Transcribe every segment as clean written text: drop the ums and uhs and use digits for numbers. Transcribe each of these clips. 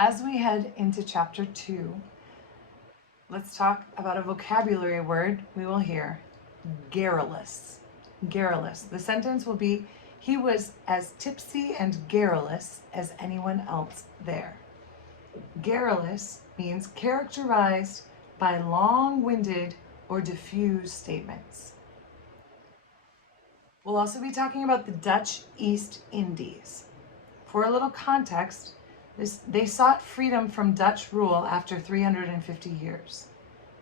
as we head into chapter 2, let's talk about a vocabulary word we will hear: garrulous. Garrulous. The sentence will be, he was as tipsy and garrulous as anyone else there. Garrulous means characterized by long-winded or diffuse statements. We'll also be talking about the Dutch East Indies. For a little context, they sought freedom from Dutch rule after 350 years.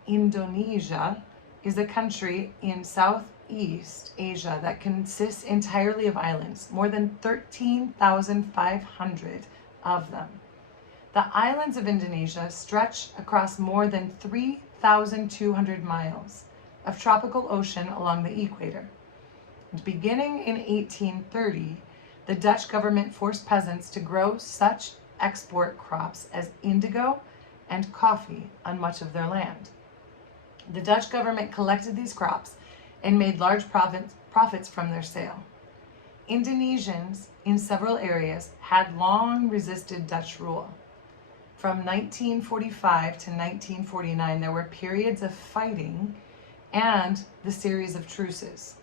Indonesia is a country in Southeast Asia that consists entirely of islands, more than 13,500 of them. The islands of Indonesia stretch across more than 3,200 miles of tropical ocean along the equator. And beginning in 1830, the Dutch government forced peasants to grow such export crops as indigo and coffee on much of their land. The Dutch government collected these crops and made large profits from their sale. Indonesians in several areas had long resisted Dutch rule. From 1945 to 1949, there were periods of fighting and the series of truces.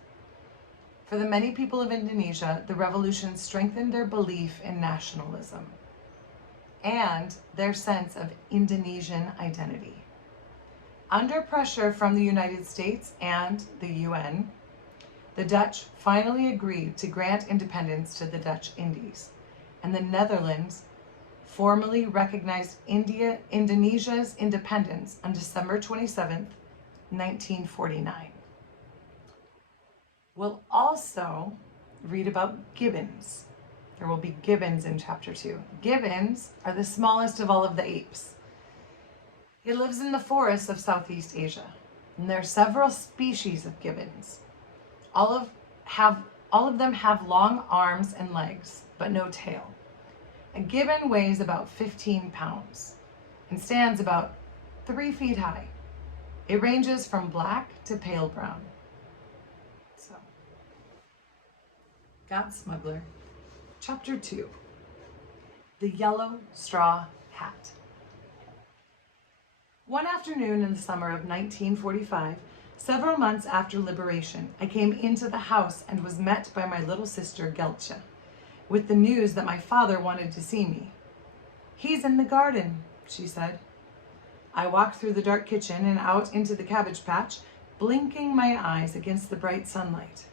For the many people of Indonesia, the revolution strengthened their belief in nationalism and their sense of Indonesian identity. Under pressure from the United States and the UN, the Dutch finally agreed to grant independence to the Dutch Indies, and the Netherlands formally recognized Indonesia's independence on December 27, 1949. We'll also read about gibbons. There will be gibbons in chapter 2. Gibbons are the smallest of all of the apes. It lives in the forests of Southeast Asia, and there are several species of gibbons. All of them have long arms and legs, but no tail. A gibbon weighs about 15 pounds and stands about 3 feet high. It ranges from black to pale brown. So, God's Smuggler, chapter 2, the yellow straw hat. One afternoon in the summer of 1945, several months after liberation, I came into the house and was met by my little sister Geltje with the news that my father wanted to see me. "He's in the garden," she said. I walked through the dark kitchen and out into the cabbage patch, blinking my eyes against the bright sunlight.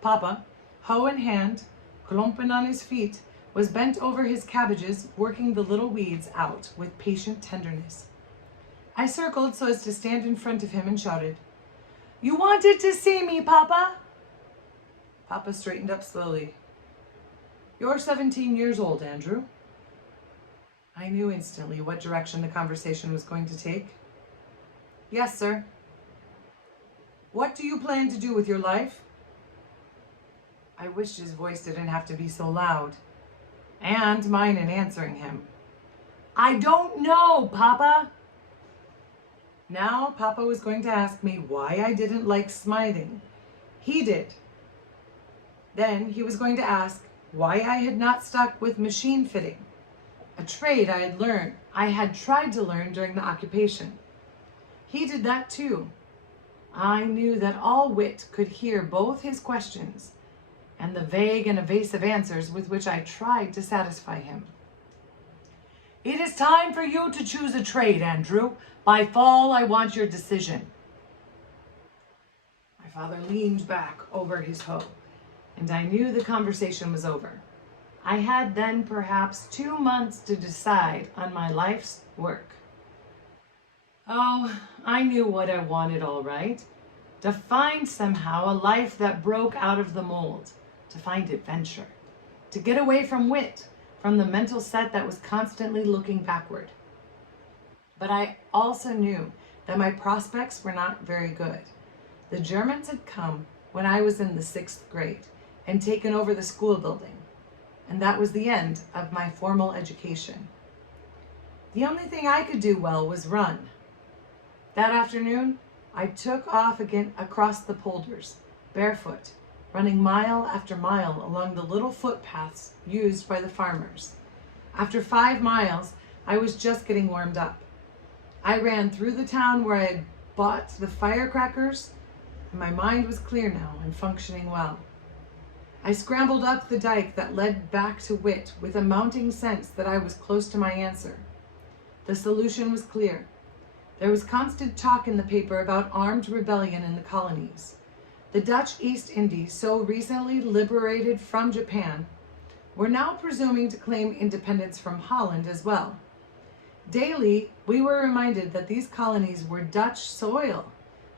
Papa, hoe in hand, klompen on his feet, was bent over his cabbages, working the little weeds out with patient tenderness. I circled so as to stand in front of him and shouted, "You wanted to see me, Papa?" Papa straightened up slowly. "You're 17 years old, Andrew." I knew instantly what direction the conversation was going to take. "Yes, sir." "What do you plan to do with your life?" I wished his voice didn't have to be so loud, and mine in answering him. "I don't know, Papa." Now Papa was going to ask me why I didn't like smithing. He did. Then he was going to ask why I had not stuck with machine fitting, a trade I had tried to learn during the occupation. He did that too. I knew that all wit could hear both his questions and the vague and evasive answers with which I tried to satisfy him. "It is time for you to choose a trade, Andrew. By fall, I want your decision." My father leaned back over his hoe, and I knew the conversation was over. I had then perhaps 2 months to decide on my life's work. Oh, I knew what I wanted all right. To find somehow a life that broke out of the mold, to find adventure, to get away from wit, from the mental set that was constantly looking backward. But I also knew that my prospects were not very good. The Germans had come when I was in the 6th grade and taken over the school building, and that was the end of my formal education. The only thing I could do well was run. That afternoon, I took off again across the polders, barefoot, running mile after mile along the little footpaths used by the farmers. After 5 miles, I was just getting warmed up. I ran through the town where I had bought the firecrackers, and my mind was clear now and functioning well. I scrambled up the dike that led back to Wit with a mounting sense that I was close to my answer. The solution was clear. There was constant talk in the paper about armed rebellion in the colonies. The Dutch East Indies, so recently liberated from Japan, were now presuming to claim independence from Holland as well. Daily, we were reminded that these colonies were Dutch soil,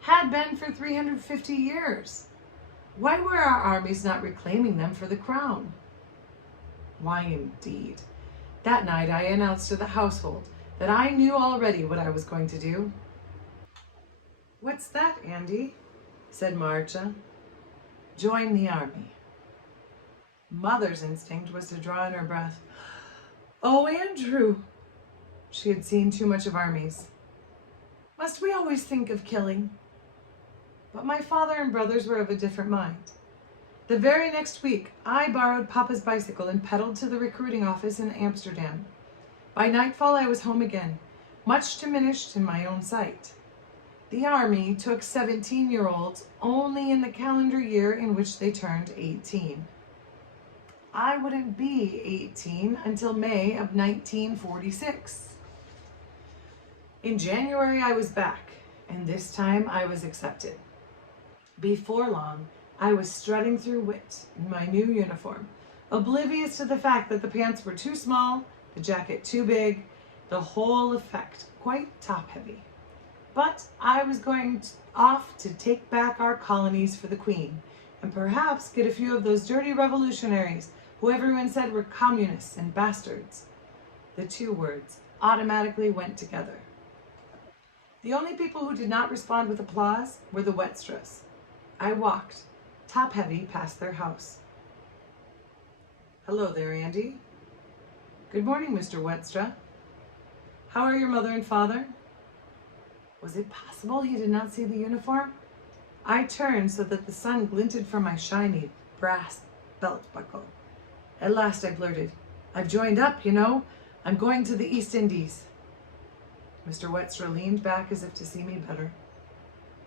had been for 350 years. Why were our armies not reclaiming them for the crown? Why indeed? That night I announced to the household that I knew already what I was going to do. "What's that, Andy?" said Marcia. "Join the army." Mother's instinct was to draw in her breath. "Oh, Andrew!" She had seen too much of armies. "Must we always think of killing?" But my father and brothers were of a different mind. The very next week, I borrowed Papa's bicycle and pedaled to the recruiting office in Amsterdam. By nightfall, I was home again, much diminished in my own sight. The army took 17-year-olds only in the calendar year in which they turned 18. I wouldn't be 18 until May of 1946. In January, I was back, and this time I was accepted. Before long, I was strutting through Wit in my new uniform, oblivious to the fact that the pants were too small, the jacket too big, the whole effect quite top-heavy. But I was going off to take back our colonies for the Queen, and perhaps get a few of those dirty revolutionaries who everyone said were communists and bastards. The two words automatically went together. The only people who did not respond with applause were the Wetstras. I walked, top-heavy, past their house. "Hello there, Andy." "Good morning, Mr. Wetstra. How are your mother and father?" Was it possible he did not see the uniform? I turned so that the sun glinted from my shiny brass belt buckle. At last I blurted, "I've joined up, you know. I'm going to the East Indies." Mr. Wetstra leaned back as if to see me better.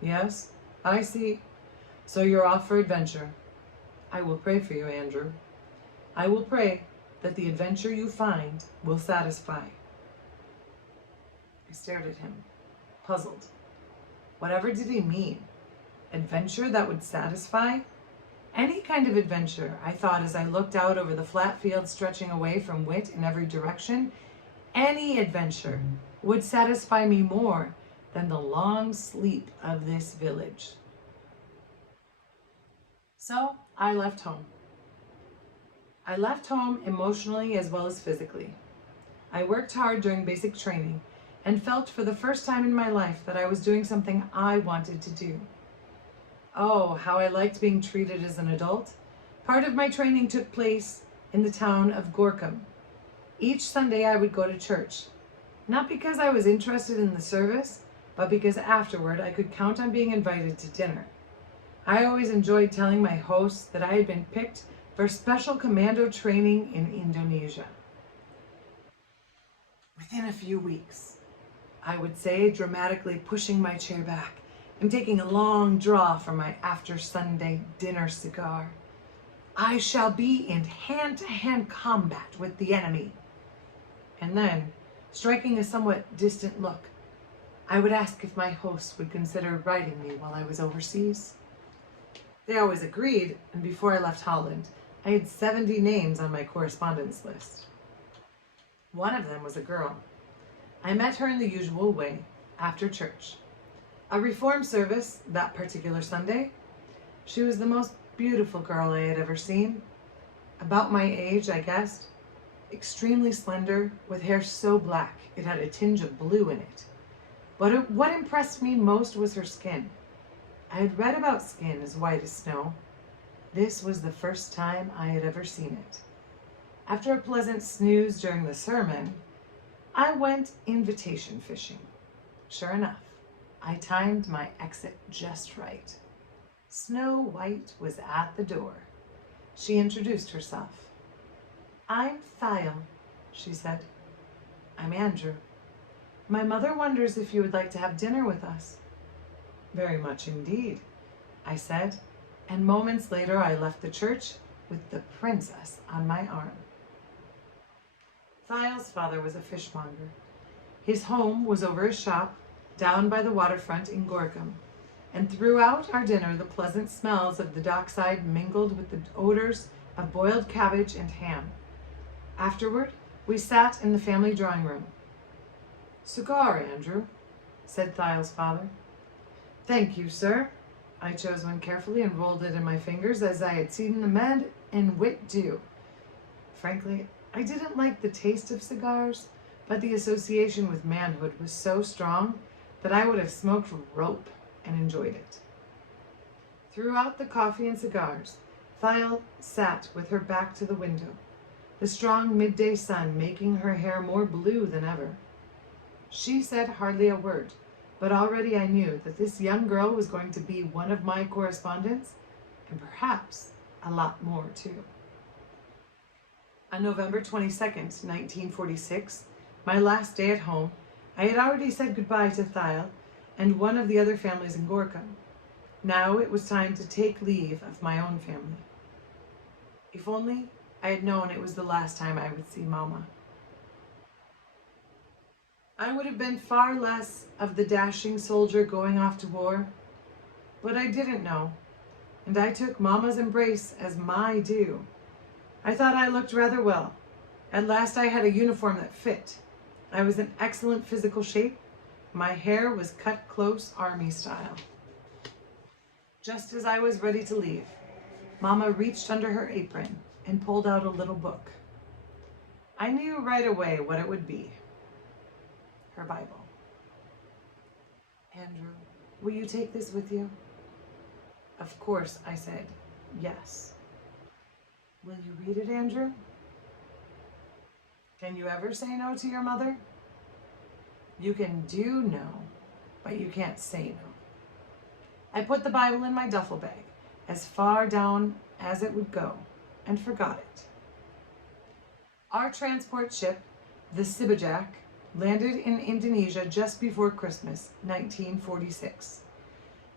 "Yes, I see. So you're off for adventure. I will pray for you, Andrew. I will pray that the adventure you find will satisfy." I stared at him, puzzled. Whatever did he mean? Adventure that would satisfy? Any kind of adventure, I thought as I looked out over the flat fields stretching away from Wit in every direction. Any adventure would satisfy me more than the long sleep of this village. So I left home. I left home emotionally as well as physically. I worked hard during basic training and felt for the first time in my life that I was doing something I wanted to do. Oh, how I liked being treated as an adult. Part of my training took place in the town of Gorkum. Each Sunday I would go to church, not because I was interested in the service, but because afterward I could count on being invited to dinner. I always enjoyed telling my hosts that I had been picked for special commando training in Indonesia. Within a few weeks, I would say, dramatically pushing my chair back and taking a long draw from my after-Sunday dinner cigar, I shall be in hand-to-hand combat with the enemy. And then, striking a somewhat distant look, I would ask if my hosts would consider writing me while I was overseas. They always agreed, and before I left Holland, I had 70 names on my correspondence list. One of them was a girl. I met her in the usual way, after church. A reform service that particular Sunday. She was the most beautiful girl I had ever seen. About my age, I guessed. Extremely slender, with hair so black it had a tinge of blue in it. But what impressed me most was her skin. I had read about skin as white as snow. This was the first time I had ever seen it. After a pleasant snooze during the sermon, I went invitation fishing. Sure enough, I timed my exit just right. Snow White was at the door. She introduced herself. "I'm Thiel," she said. I'm Andrew. My mother wonders if you would like to have dinner with us. Very much indeed, I said, and moments later I left the church with the princess on my arm. Thiel's father was a fishmonger. His home was over a shop down by the waterfront in Gorkum, and throughout our dinner the pleasant smells of the dockside mingled with the odors of boiled cabbage and ham. Afterward, we sat in the family drawing room. "Cigar, Andrew," said Thiel's father. "Thank you, sir." I chose one carefully and rolled it in my fingers as I had seen the men in wit do. Frankly, I didn't like the taste of cigars, but the association with manhood was so strong that I would have smoked rope and enjoyed it. Throughout the coffee and cigars, Thiel sat with her back to the window, the strong midday sun making her hair more blue than ever. She said hardly a word, but already I knew that this young girl was going to be one of my correspondents, and perhaps a lot more too. On November 22nd, 1946, my last day at home, I had already said goodbye to Thiel and one of the other families in Gorkum. Now it was time to take leave of my own family. If only I had known it was the last time I would see Mama. I would have been far less of the dashing soldier going off to war, but I didn't know, and I took Mama's embrace as my due. I thought I looked rather well. At last I had a uniform that fit. I was in excellent physical shape. My hair was cut close army style. Just as I was ready to leave, Mama reached under her apron and pulled out a little book. I knew right away what it would be. Her Bible. "Andrew, will you take this with you?" Of course, I said, yes. "Will you read it, Andrew?" Can you ever say no to your mother? You can do no, but you can't say no. I put the Bible in my duffel bag, as far down as it would go, and forgot it. Our transport ship, the Sibajak, landed in Indonesia just before Christmas, 1946.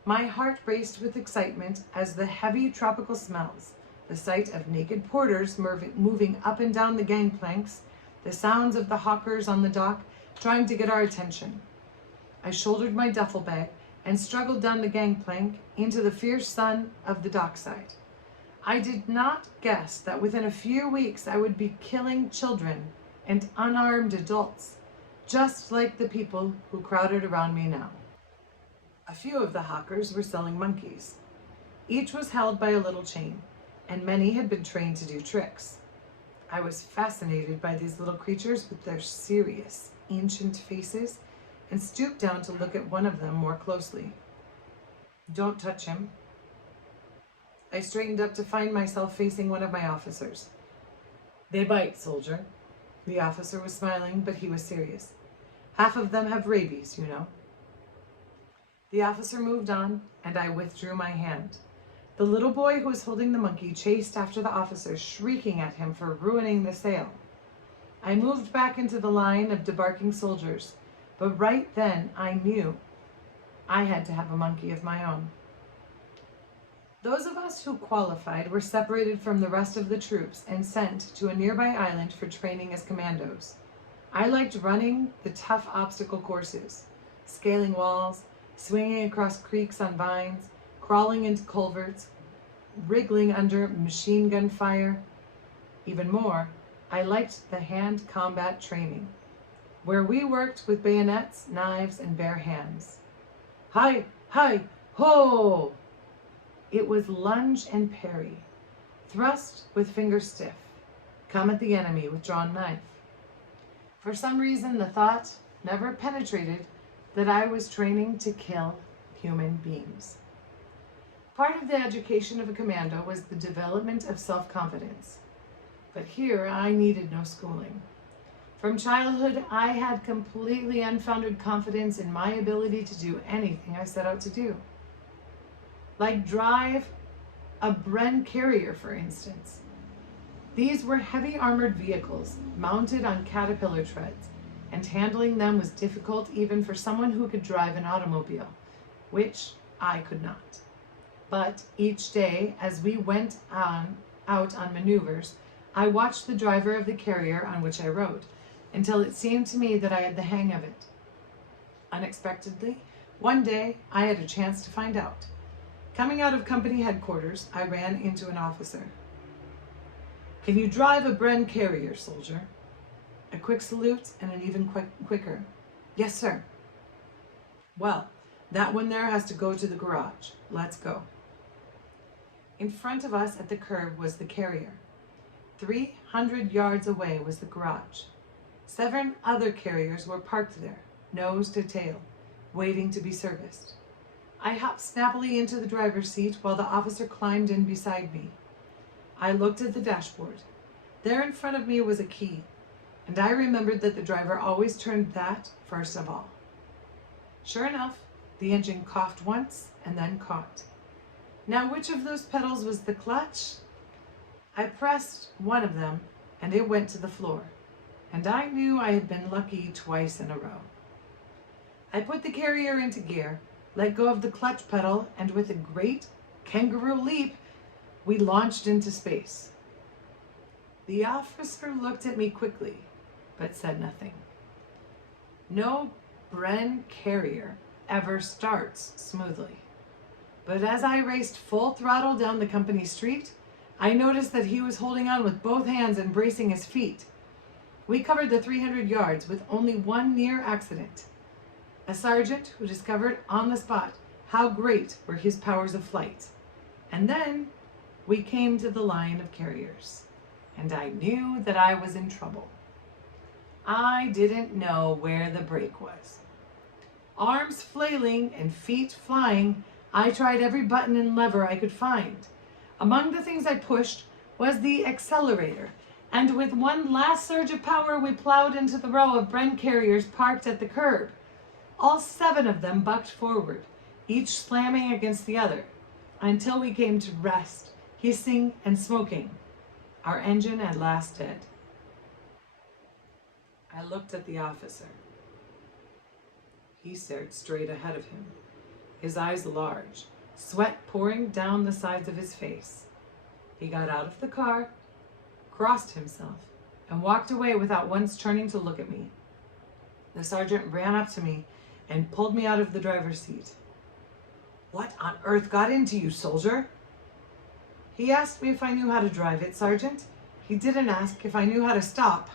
My heart raced with excitement as the heavy tropical smells, the sight of naked porters moving up and down the gangplanks, the sounds of the hawkers on the dock trying to get our attention. I shouldered my duffel bag and struggled down the gangplank into the fierce sun of the dockside. I did not guess that within a few weeks I would be killing children and unarmed adults, just like the people who crowded around me now. A few of the hawkers were selling monkeys. Each was held by a little chain, and many had been trained to do tricks. I was fascinated by these little creatures with their serious, ancient faces, and stooped down to look at one of them more closely. "Don't touch him." I straightened up to find myself facing one of my officers. "They bite, soldier." The officer was smiling, but he was serious. "Half of them have rabies, you know." The officer moved on, and I withdrew my hand. The little boy who was holding the monkey chased after the officer, shrieking at him for ruining the sale. I moved back into the line of debarking soldiers, but right then I knew I had to have a monkey of my own. Those of us who qualified were separated from the rest of the troops and sent to a nearby island for training as commandos. I liked running the tough obstacle courses, scaling walls, swinging across creeks on vines, crawling into culverts, wriggling under machine gun fire. Even more, I liked the hand combat training, where we worked with bayonets, knives, and bare hands. Hi, hi, ho! It was lunge and parry, thrust with fingers stiff, come at the enemy with drawn knife. For some reason, the thought never penetrated that I was training to kill human beings. Part of the education of a commando was the development of self-confidence. But here I needed no schooling. From childhood, I had completely unfounded confidence in my ability to do anything I set out to do. Like drive a Bren carrier, for instance. These were heavy armored vehicles mounted on caterpillar treads, and handling them was difficult even for someone who could drive an automobile, which I could not. But each day, as we went out on maneuvers, I watched the driver of the carrier on which I rode, until it seemed to me that I had the hang of it. Unexpectedly, one day, I had a chance to find out. Coming out of company headquarters, I ran into an officer. "Can you drive a Bren carrier, soldier?" A quick salute and an even quicker, "Yes, sir." "Well, that one there has to go to the garage. Let's go." In front of us at the curb was the carrier. 300 yards away was the garage. 7 other carriers were parked there, nose to tail, waiting to be serviced. I hopped snappily into the driver's seat while the officer climbed in beside me. I looked at the dashboard. There in front of me was a key, and I remembered that the driver always turned that first of all. Sure enough, the engine coughed once and then caught. Now, which of those pedals was the clutch? I pressed one of them, and it went to the floor, and I knew I had been lucky twice in a row. I put the carrier into gear, let go of the clutch pedal, and with a great kangaroo leap, we launched into space. The officer looked at me quickly, but said nothing. No Bren carrier ever starts smoothly. But as I raced full throttle down the company street, I noticed that he was holding on with both hands and bracing his feet. We covered the 300 yards with only one near accident. A sergeant who discovered on the spot how great were his powers of flight. And then we came to the line of carriers, and I knew that I was in trouble. I didn't know where the brake was. Arms flailing and feet flying, I tried every button and lever I could find. Among the things I pushed was the accelerator, and with one last surge of power, we plowed into the row of Bren carriers parked at the curb. All 7 of them bucked forward, each slamming against the other, until we came to rest, hissing and smoking, our engine at last dead. I looked at the officer. He stared straight ahead of him, his eyes large, sweat pouring down the sides of his face. He got out of the car, crossed himself, and walked away without once turning to look at me. The sergeant ran up to me and pulled me out of the driver's seat. "What on earth got into you, soldier?" "He asked me if I knew how to drive it, Sergeant. He didn't ask if I knew how to stop."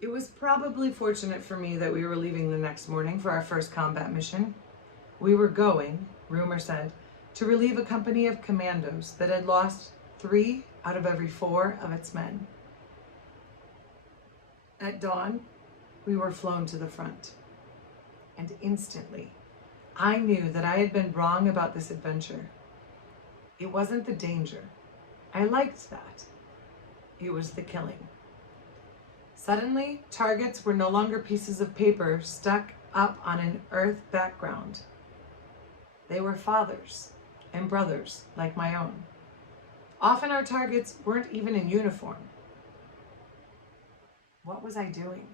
It was probably fortunate for me that we were leaving the next morning for our first combat mission. We were going, rumor said, to relieve a company of commandos that had lost 3 out of every 4 of its men. At dawn, we were flown to the front, and instantly, I knew that I had been wrong about this adventure. It wasn't the danger. I liked that. It was the killing. Suddenly, targets were no longer pieces of paper stuck up on an earth background. They were fathers and brothers like my own. Often our targets weren't even in uniform. What was I doing?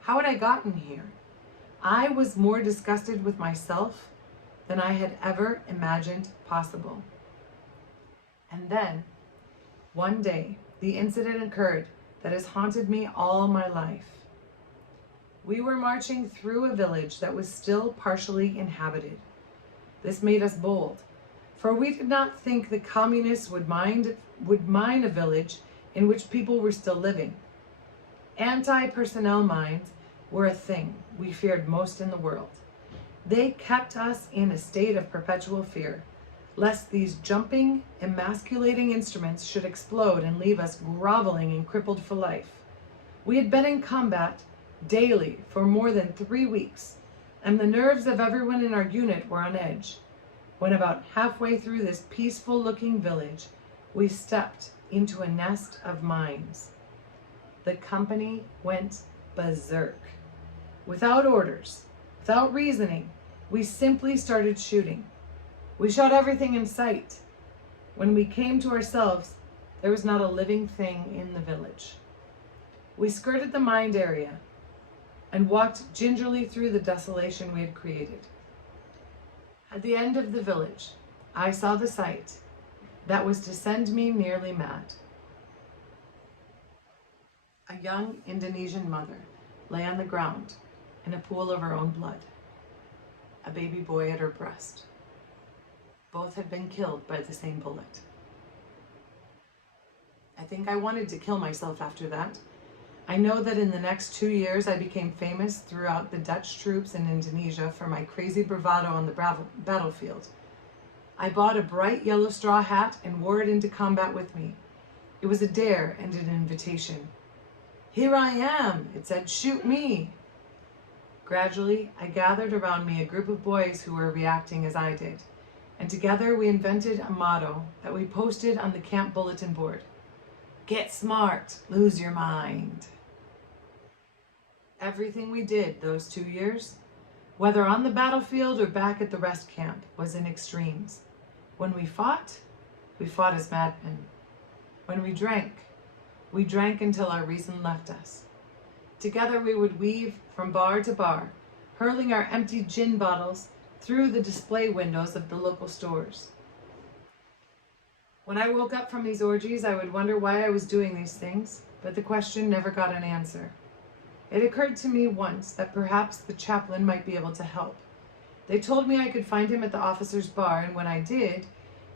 How had I gotten here? I was more disgusted with myself than I had ever imagined possible. And then, one day, the incident occurred that has haunted me all my life. We were marching through a village that was still partially inhabited. This made us bold, for we did not think the communists would mine a village in which people were still living. Anti-personnel mines were a thing we feared most in the world. They kept us in a state of perpetual fear, lest these jumping, emasculating instruments should explode and leave us groveling and crippled for life. We had been in combat daily for more than 3 weeks, and the nerves of everyone in our unit were on edge. When about halfway through this peaceful-looking village, we stepped into a nest of mines. The company went berserk. Without orders, without reasoning, we simply started shooting. We shot everything in sight. When we came to ourselves, there was not a living thing in the village. We skirted the mined area and walked gingerly through the desolation we had created. At the end of the village, I saw the sight that was to send me nearly mad. A young Indonesian mother lay on the ground in a pool of her own blood, a baby boy at her breast. Both had been killed by the same bullet. I think I wanted to kill myself after that. I know that in the next 2 years I became famous throughout the Dutch troops in Indonesia for my crazy bravado on the battlefield. I bought a bright yellow straw hat and wore it into combat with me. It was a dare and an invitation. "Here I am," it said, "shoot me." Gradually, I gathered around me a group of boys who were reacting as I did, and together we invented a motto that we posted on the camp bulletin board. "Get smart, lose your mind." Everything we did those 2 years, whether on the battlefield or back at the rest camp, was in extremes. When we fought as madmen. When we drank until our reason left us. Together we would weave from bar to bar, hurling our empty gin bottles through the display windows of the local stores. When I woke up from these orgies, I would wonder why I was doing these things, but the question never got an answer. It occurred to me once that perhaps the chaplain might be able to help. They told me I could find him at the officer's bar, and when I did,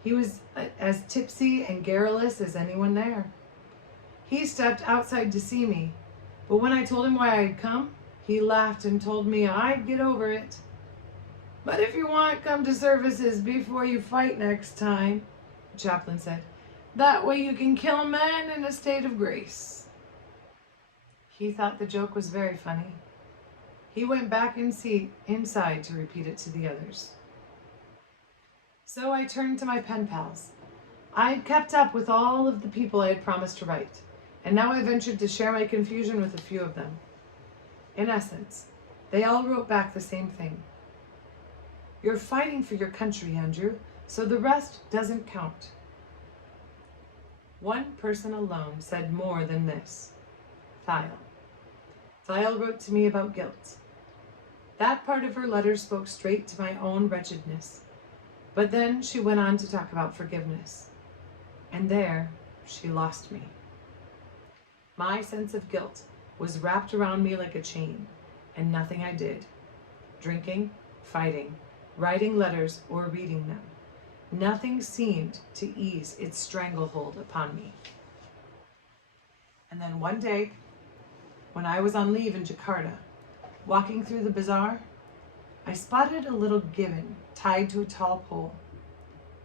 he was as tipsy and garrulous as anyone there. He stepped outside to see me, but when I told him why I had come, he laughed and told me I'd get over it. "But if you want, come to services before you fight next time," the chaplain said. "That way you can kill a man in a state of grace." He thought the joke was very funny. He went back inside to repeat it to the others. So I turned to my pen pals. I had kept up with all of the people I had promised to write, and now I ventured to share my confusion with a few of them. In essence, they all wrote back the same thing. "You're fighting for your country, Andrew, so the rest doesn't count." One person alone said more than this. Thiel. Thiel wrote to me about guilt. That part of her letter spoke straight to my own wretchedness. But then she went on to talk about forgiveness. And there, she lost me. My sense of guilt was wrapped around me like a chain, and nothing I did, drinking, fighting, writing letters, or reading them, nothing seemed to ease its stranglehold upon me. And then one day, when I was on leave in Jakarta, walking through the bazaar, I spotted a little gibbon tied to a tall pole.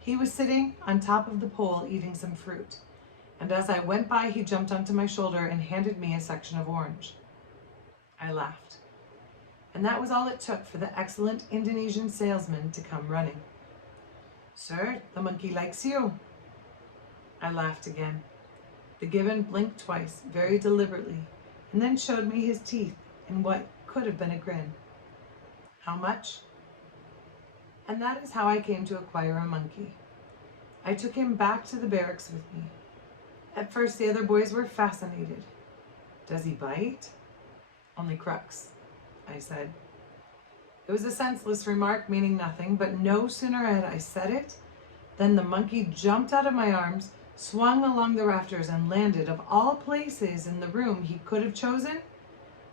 He was sitting on top of the pole eating some fruit, and as I went by, he jumped onto my shoulder and handed me a section of orange. I laughed, and that was all it took for the excellent Indonesian salesman to come running. "Sir, the monkey likes you." I laughed again. The gibbon blinked twice, very deliberately, and then showed me his teeth in what could have been a grin. "How much?" And that is how I came to acquire a monkey. I took him back to the barracks with me. At first, the other boys were fascinated. "Does he bite?" "Only crooks," I said. It was a senseless remark meaning nothing, but no sooner had I said it than the monkey jumped out of my arms, swung along the rafters, and landed, of all places in the room he could have chosen,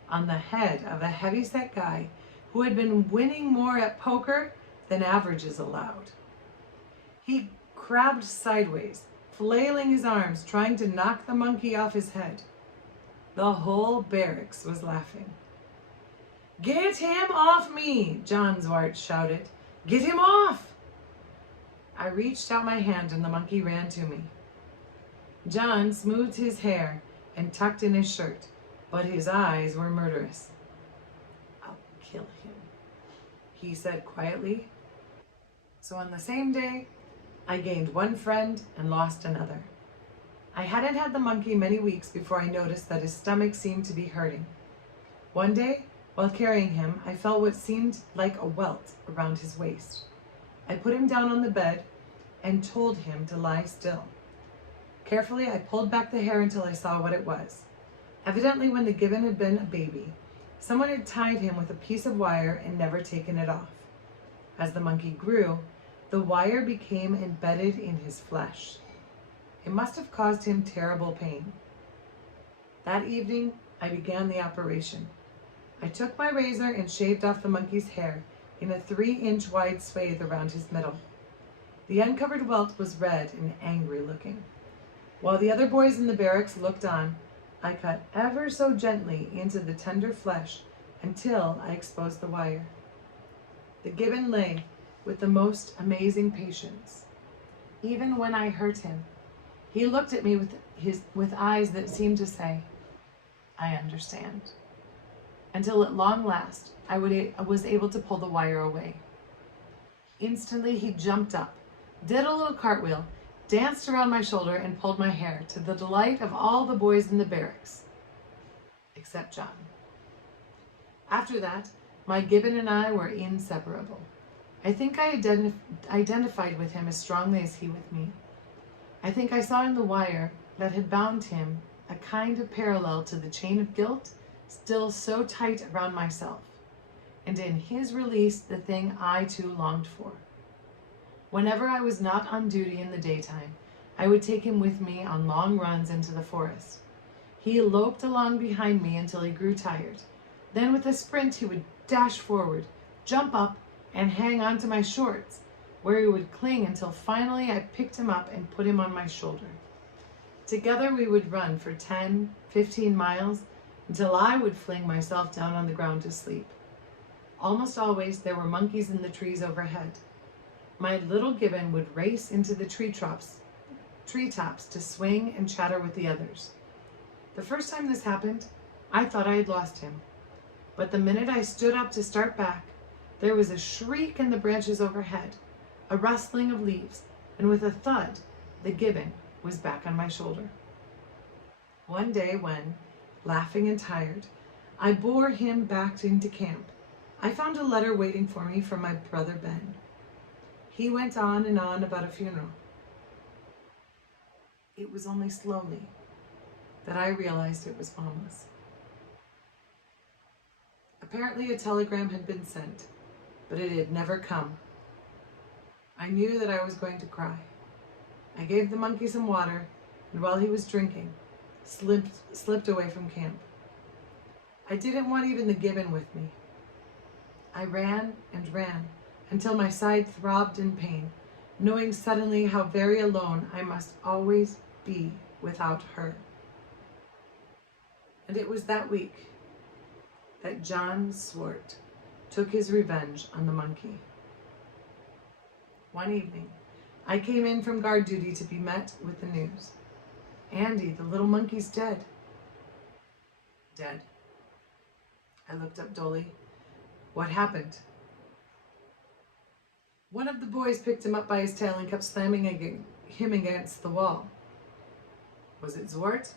on the head of a heavy-set guy who had been winning more at poker than averages allowed. He crabbed sideways, flailing his arms, trying to knock the monkey off his head. The whole barracks was laughing. "Get him off me!" John Zwart shouted. "Get him off!" I reached out my hand and the monkey ran to me. John smoothed his hair and tucked in his shirt, but his eyes were murderous. "I'll kill him," he said quietly. So on the same day, I gained one friend and lost another. I hadn't had the monkey many weeks before I noticed that his stomach seemed to be hurting. One day, while carrying him, I felt what seemed like a welt around his waist. I put him down on the bed and told him to lie still. Carefully, I pulled back the hair until I saw what it was. Evidently, when the gibbon had been a baby, someone had tied him with a piece of wire and never taken it off. As the monkey grew, the wire became embedded in his flesh. It must have caused him terrible pain. That evening, I began the operation. I took my razor and shaved off the monkey's hair in a 3-inch wide swathe around his middle. The uncovered welt was red and angry looking. While the other boys in the barracks looked on, I cut ever so gently into the tender flesh until I exposed the wire. The gibbon lay with the most amazing patience. Even when I hurt him, he looked at me with eyes that seemed to say, "I understand." Until at long last, I was able to pull the wire away. Instantly, he jumped up, did a little cartwheel, danced around my shoulder, and pulled my hair, to the delight of all the boys in the barracks, except John. After that, my gibbon and I were inseparable. I think I identified with him as strongly as he with me. I think I saw in the wire that had bound him a kind of parallel to the chain of guilt still so tight around myself, and in his release the thing I too longed for. Whenever I was not on duty in the daytime, I would take him with me on long runs into the forest. He loped along behind me until he grew tired. Then with a sprint he would dash forward, jump up, and hang onto my shorts, where he would cling until finally I picked him up and put him on my shoulder. Together we would run for 10, 15 miles until I would fling myself down on the ground to sleep. Almost always there were monkeys in the trees overhead. My little gibbon would race into the treetops to swing and chatter with the others. The first time this happened, I thought I had lost him. But the minute I stood up to start back, there was a shriek in the branches overhead, a rustling of leaves, and with a thud, the gibbon was back on my shoulder. One day when, laughing and tired, I bore him back into camp, I found a letter waiting for me from my brother Ben. He went on and on about a funeral. It was only slowly that I realized it was Mama's. Apparently a telegram had been sent, but it had never come. I knew that I was going to cry. I gave the monkey some water, and while he was drinking, slipped away from camp. I didn't want even the gibbon with me. I ran and ran until my side throbbed in pain, knowing suddenly how very alone I must always be without her. And it was that week that John Swart took his revenge on the monkey. One evening, I came in from guard duty to be met with the news. "Andy, the little monkey's dead." Dead. I looked up dully. What happened? One of the boys picked him up by his tail and kept slamming him against the wall. Was it Zwart?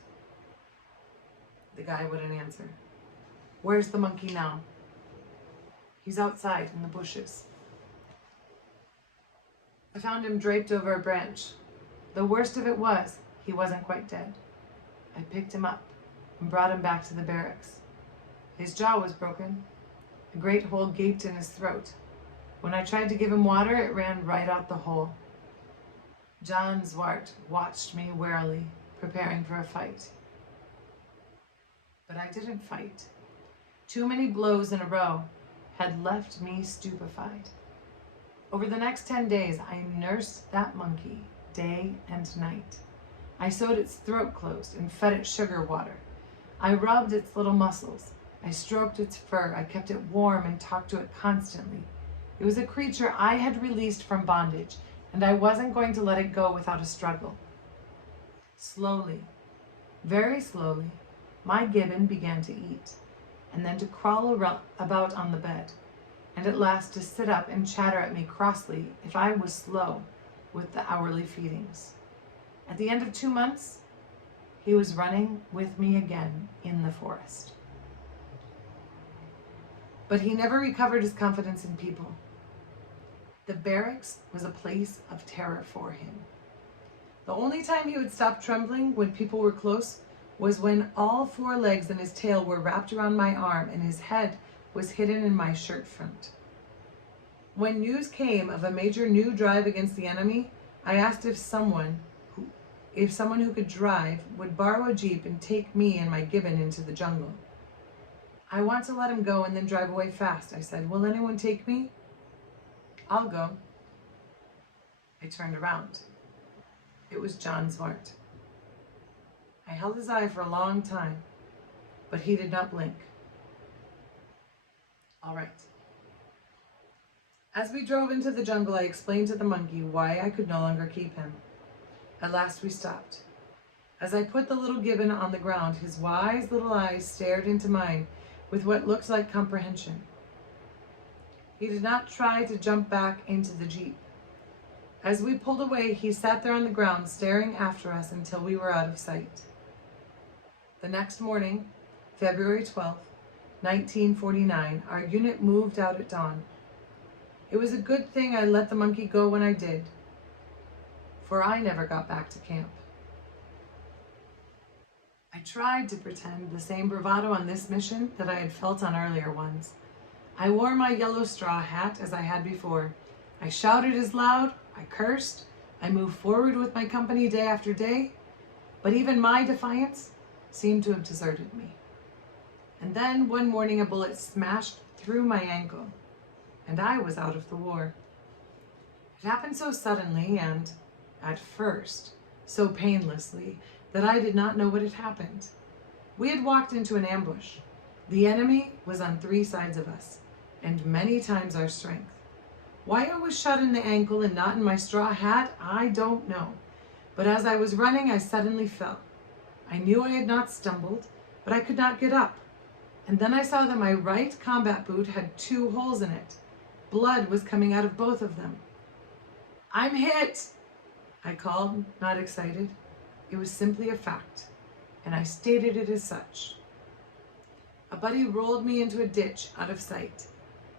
The guy wouldn't answer. Where's the monkey now? He's outside in the bushes. I found him draped over a branch. The worst of it was, he wasn't quite dead. I picked him up and brought him back to the barracks. His jaw was broken. A great hole gaped in his throat. When I tried to give him water, it ran right out the hole. John Zwart watched me warily, preparing for a fight. But I didn't fight. Too many blows in a row had left me stupefied. Over the next 10 days, I nursed that monkey day and night. I sewed its throat closed and fed it sugar water. I rubbed its little muscles. I stroked its fur. I kept it warm and talked to it constantly. It was a creature I had released from bondage, and I wasn't going to let it go without a struggle. Slowly, very slowly, my gibbon began to eat, and then to crawl about on the bed, and at last to sit up and chatter at me crossly if I was slow with the hourly feedings. At the end of 2 months, he was running with me again in the forest. But he never recovered his confidence in people. The barracks was a place of terror for him. The only time he would stop trembling when people were close was when all four legs and his tail were wrapped around my arm and his head was hidden in my shirt front. When news came of a major new drive against the enemy, I asked if someone who could drive would borrow a jeep and take me and my gibbon into the jungle. I want to let him go and then drive away fast, I said. Will anyone take me? I'll go. I turned around. It was John Zwart. I held his eye for a long time, but he did not blink. All right. As we drove into the jungle, I explained to the monkey why I could no longer keep him. At last we stopped. As I put the little gibbon on the ground, his wise little eyes stared into mine with what looked like comprehension. He did not try to jump back into the jeep. As we pulled away, he sat there on the ground, staring after us until we were out of sight. The next morning, February 12th, 1949, our unit moved out at dawn. It was a good thing I let the monkey go when I did, for I never got back to camp. I tried to pretend the same bravado on this mission that I had felt on earlier ones. I wore my yellow straw hat as I had before. I shouted as loud, I cursed, I moved forward with my company day after day, but even my defiance seemed to have deserted me. And then one morning a bullet smashed through my ankle, and I was out of the war. It happened so suddenly and, at first, so painlessly that I did not know what had happened. We had walked into an ambush. The enemy was on 3 sides of us, and many times our strength. Why I was shot in the ankle and not in my straw hat, I don't know. But as I was running, I suddenly fell. I knew I had not stumbled, but I could not get up. And then I saw that my right combat boot had 2 holes in it. Blood was coming out of both of them. I'm hit, I called, not excited. It was simply a fact, and I stated it as such. A buddy rolled me into a ditch out of sight.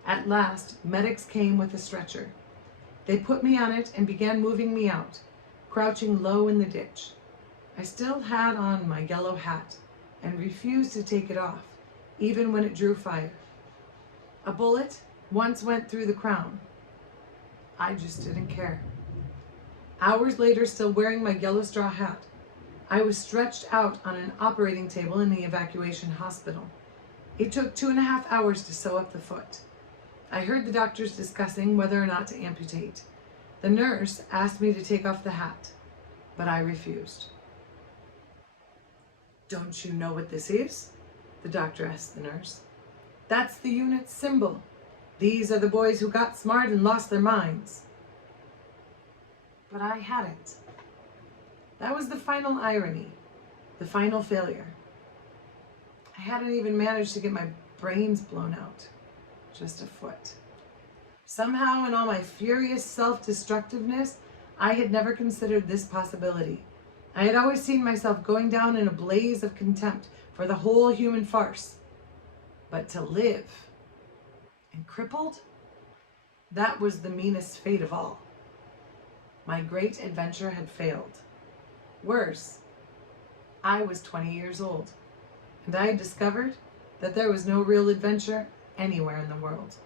At last, medics came with a stretcher. They put me on it and began moving me out, crouching low in the ditch. I still had on my yellow hat and refused to take it off, even when it drew fire. A bullet once went through the crown. I just didn't care. Hours later, still wearing my yellow straw hat, I was stretched out on an operating table in the evacuation hospital. It took 2.5 hours to sew up the foot. I heard the doctors discussing whether or not to amputate. The nurse asked me to take off the hat, but I refused. Don't you know what this is? The doctor asked the nurse. That's the unit's symbol. These are the boys who got smart and lost their minds. But I hadn't. That was the final irony, the final failure. I hadn't even managed to get my brains blown out, just a foot. Somehow, in all my furious self-destructiveness, I had never considered this possibility. I had always seen myself going down in a blaze of contempt for the whole human farce. But to live, and crippled, that was the meanest fate of all. My great adventure had failed. Worse, I was 20 years old, and I had discovered that there was no real adventure anywhere in the world.